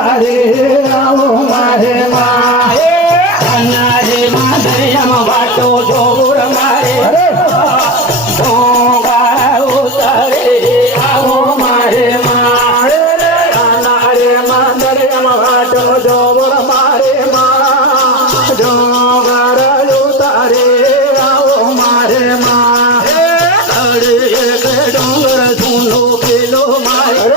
ઉતારે આવો મારે માએ અનારે માધ્યમ વાટો જોર મારે ડોંગા ઉતારે આવો મારે માએ અનારે માધ્યમ વાટો જોર મારે મા ડોંગર ઉતારે આવો મારે માએ ડોંગર સુનો પેલો મારે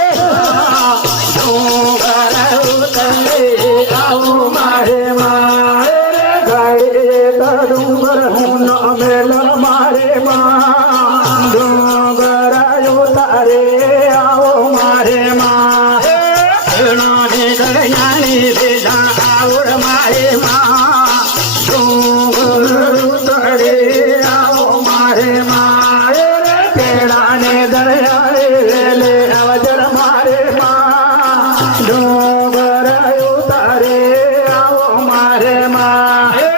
મારે મારે ગાડી ડુંગર હું મેલ મારે માં ડુંગર ઉતારે આવો મારે મારે ગણ્યાની બેજા આવડ મારે માં ડુંગર ઉતારે આવો મારે મારે પેડાને દરિયાળે વેલે અવજર મારે માં ડુંગર ઉતારે આવો મારે મારે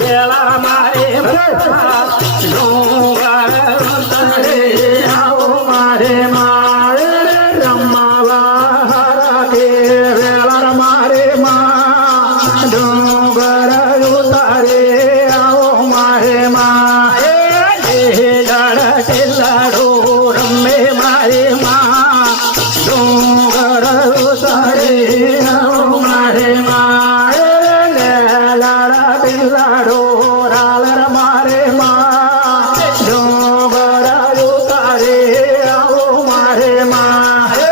વેળા મારે ડુંગર ઉતારે આવો મારે મારે રમવા કે વેળા મારે માં ડુંગર ઉતારે આવો મારે મારે લાડો રમે મારે માં ડુંગર ઉતારે આવો મારે મારે લાડા બિલાડો રાલ મારે માં ડુંગર ઉતારે આવો મારે મારે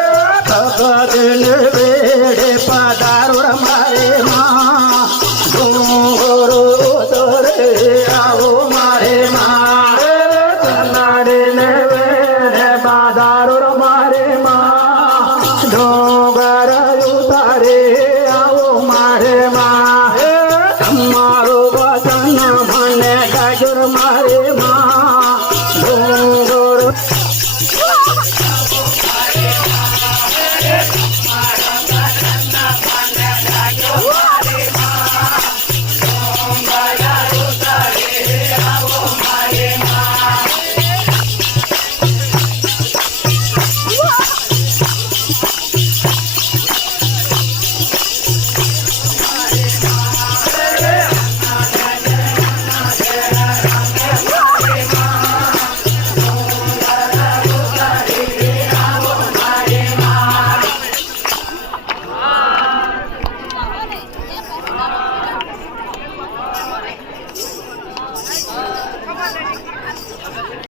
ભગત બેડે પધારો મારે માં ડુંગર ઉતારે આવો મારે મારે કનાડે બેડે પધારો મારે માં ડુંગર ઉતારે